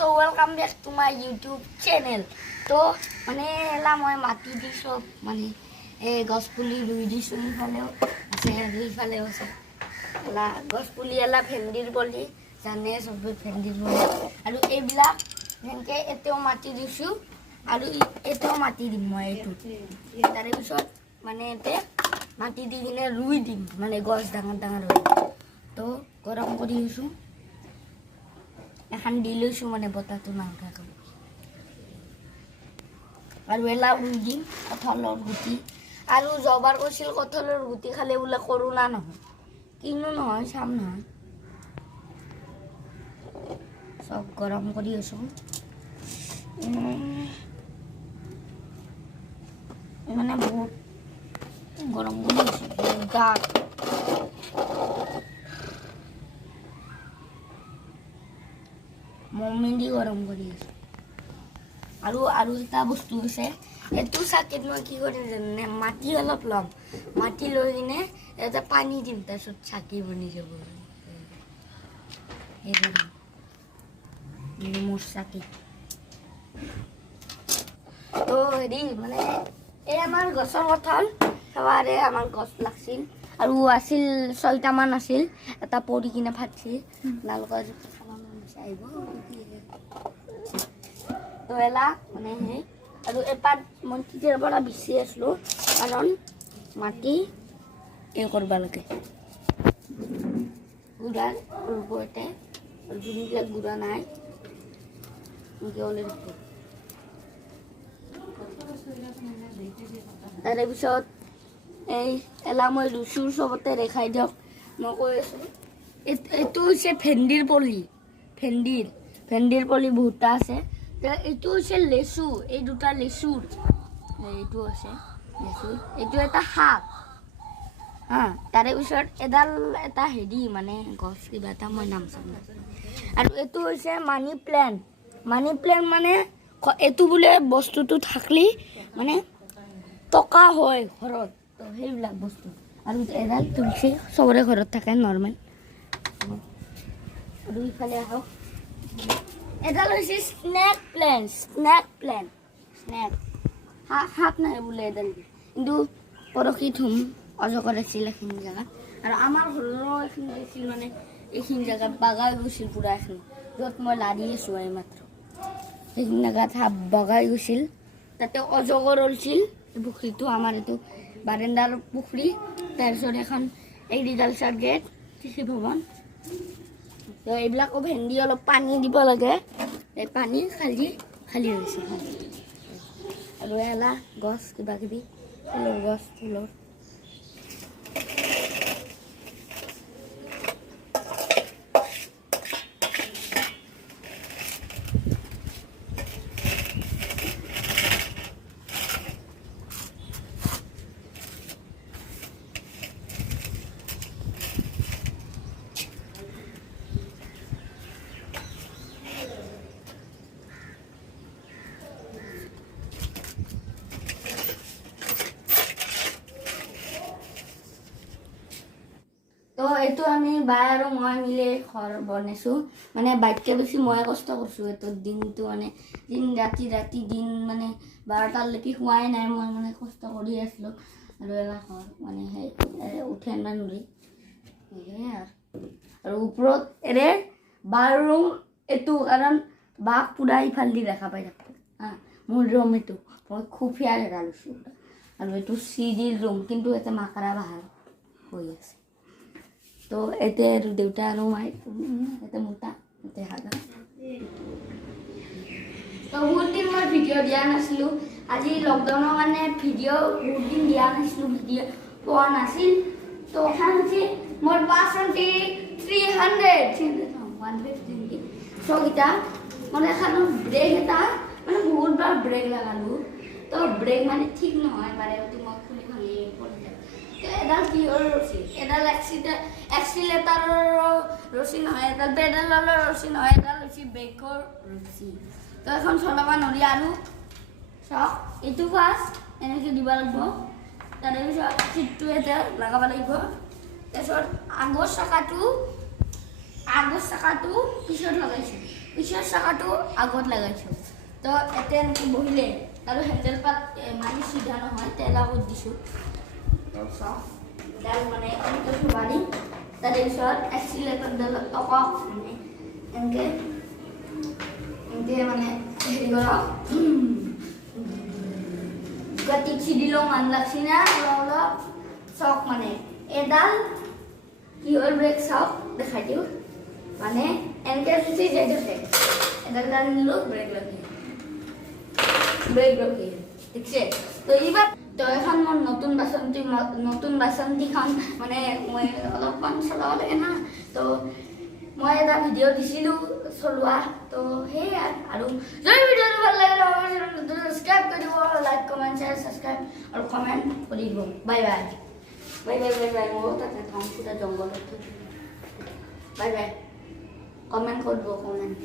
তো welcome back to my YouTube channel. তো মানে এলা মই মাটি দি সব মানে এই গছপুলি ৰুই দিছোঁ। ইফালেও আছে দুইফালেও আছে এলা গছপুলি এলা ভেন্দিৰ বলি জানে চবে ভেন্দিৰ বলি আৰু এইবিলাক যেনেকৈ এতিয়াও মাটি দিছোঁ আৰু এতিয়াও মাটি দিম মই এইটো। তাৰে পিছত মানে এতিয়া মাটি দি কিনে ৰুই দিম মানে গছ ডাঙৰ ডাঙৰ হৈ। তো গৰম কৰি দিছোঁ এখন দি লৈছোঁ মানে বতাহটো নালাগে আৰু এলা ৰুই দিম কঁঠালৰ গুটি। আৰু জবাৰ কৈছিল কঁঠালৰ গুটি খালে বোলে কৰোণা নহয়, কিনো নহয় চাম নহয়। চব গৰম কৰি আছোঁ মানে বহুত গৰম কৰি আছোঁ গাত। মমি দি গৰম কৰি আছোঁ। আৰু এটা বস্তু হৈছে এইটো চাকিত মই কি কৰিম জানে, মাটি অলপ ল'ম, মাটি লৈ কিনে এটা পানী দিম, তাৰপিছত চাকি বনি যাব মোৰ চাকি। তো হেৰি মানে এই আমাৰ গছৰ কঁঠাল এবাৰে আমাৰ গছ লাগছিল আৰু আছিল 6টামান আছিল, এটা পৰি কিনে ফাটছিল। আপোনালোকৰ আহিব তো এলা মানে সেই আৰু এপাত মই তেতিয়াৰ পৰা বিচাৰি আছিলোঁ, কাৰণ মাটি এই কৰিব লাগে গুড়া ৰুব এতে যোনবিলাক গুড়া নাই তাৰে পিছত এই এলা মই ৰুচুৰ চবতে দেখাই দিয়ক। মই কৈ আছোঁ এইটো হৈছে ভেন্দিৰ পলি, ভেন্দিৰ পলি বহুতটা আছে। এইটো হৈছে লেচু, এই দুটা লেচুৰ, এইটো আছে লেচুৰ, এইটো এটা শাক হা। তাৰে পিছত এডাল এটা হেৰি মানে গছ কিবা এটা মই নাম চাম। আৰু এইটো হৈছে মানি প্লেণ্ট মানে এইটো বোলে বস্তুটো থাকলি মানে টকা হয় ঘৰত, তো সেইবিলাক বস্তু। আৰু এডাল তুলসী চবৰে ঘৰত থাকে নৰ্মেল। আৰু ইফালে আহক এডাল হৈছে স্নেক প্লেণ্ট শাক নাই বোলে এডাল, কিন্তু পৰহি ধুম অজগৰ আছিল এইখিনি জেগাত। আৰু আমাৰ ঘৰৰো এইখিনি আছিল মানে এইখিনি জেগাত বাগাই গৈছিল পূৰা এইখিনি, য'ত মই লাৰি আছোঁ এইমাত্ৰ সেইখিনি জেগাত সাপ বগাই গৈছিল। তাতে অজগৰ ওলছিল। পুখুৰীটো আমাৰ এইটো বাৰেণ্ডাৰ পুখুৰী, তাৰপিছত এখন এগ্ৰিকালচাৰ গেট, কৃষি ভৱন। তো এইবিলাকো ভেন্দি অলপ পানী দিব লাগে, এই পানী খালি হৈছে আৰু এলা গছ কিবা কিবি ফুলৰ গছ ফুলৰ। তো এইটো আমি বাই আৰু মই মিলি ঘৰ বনাইছোঁ, মানে বাইতকৈ বেছি মই কষ্ট কৰিছোঁ। এইটো দিনটো মানে দিন ৰাতি দিন মানে 12টালৈকে শোৱাই নাই মই, মানে কষ্ট কৰি আছিলোঁ। আৰু এটা ঘৰ মানে সেই উঠে না নৰি সেয়ে আৰু ওপৰত এৰে বাৰ ৰুম এইটো, কাৰণ বাঘ পূৰা ইফালেদি দেখা পাই থাকোঁ হা। মোৰ ৰুম এইটো মই খুফিয়া জেগা লৈছোঁ। আৰু এইটো চিৰিৰ ৰুম, কিন্তু ইয়াতে মাকৰা বাহাৰ হৈ আছে। তো এতে আৰু দেউতা আৰু মাই এতে মোটা এতে হাগা। তো বহুত দিন মই ভিডিঅ' দিয়া নাছিলোঁ, আজি লকডাউনৰ কাৰণে ভিডিঅ' বহুত দিন দিয়া নাছিলোঁ, ভিডিঅ' পোৱা নাছিল। তো এখন হৈছে মোৰ 150 চকেইটা মানে এখন ব্ৰেক এটা মানে বহুতবাৰ ব্ৰেক লগালোঁ। তো ব্ৰেক মানে ঠিক নহয় পাৰে, মই খুলি খালি পৰি যায়। এডাল কিহৰ ৰছী, এডাল এক্সিলেটাৰৰ ৰছী নহয়, এডাল পেডেলৰ ৰছী নহয়, এডাল হৈছে ব্ৰেকৰ ৰছী। তো এখন চলাব নোৱাৰি। আৰু চাওক এইটো ফাৰ্ষ্ট এনেকৈ দিব লাগিব, তাৰে পিছত চিটটো এতিয়া লগাব লাগিব, তাৰপিছত আগৰ চকাটো পিছত লগাইছোঁ। পিছৰ চকাটো আগত লগাইছোঁ তো এতে এনেকৈ বহিলে আৰু হেণ্ডেল পাত মানে চিধা নহয় তেল আগত দিছোঁ ডাল মানে এনেকৈ বাঢ়ি তাৰপিছত এক্সিলেটৰডালত অকক মানে এনেকৈ মানে হেৰি কৰক গতিক চিদিলেও মান লাগছি না অলপ চক মানে এডাল কিহৰ ব্ৰেক চাওক দেখাই দিওঁ মানে এনেকৈ চুচি যাই থাকে এডাল ডাল নিলোঁ ব্ৰেক লাগি ঠিকছে তো এইবাৰ তো এখন মোৰ নতুন বাচন্তিখন মানে মই অলপমান চলাব লাগে না তো মই এটা ভিডিঅ' দিছিলোঁ চলোৱা তো সেয়াই আৰু যদি ভিডিঅ'টো ভাল লাগে ছাবস্ক্ৰাইব কৰি দিব লাইক কমেণ্ট শ্বেয়াৰ ছাবস্ক্ৰাইব আৰু কমেণ্ট কৰি দিব bye bye bye bye bye bye মোৰ তাতে থওঁ পুৰা জংঘলত বাই বাই কমেণ্ট কৰিব কমেণ্ট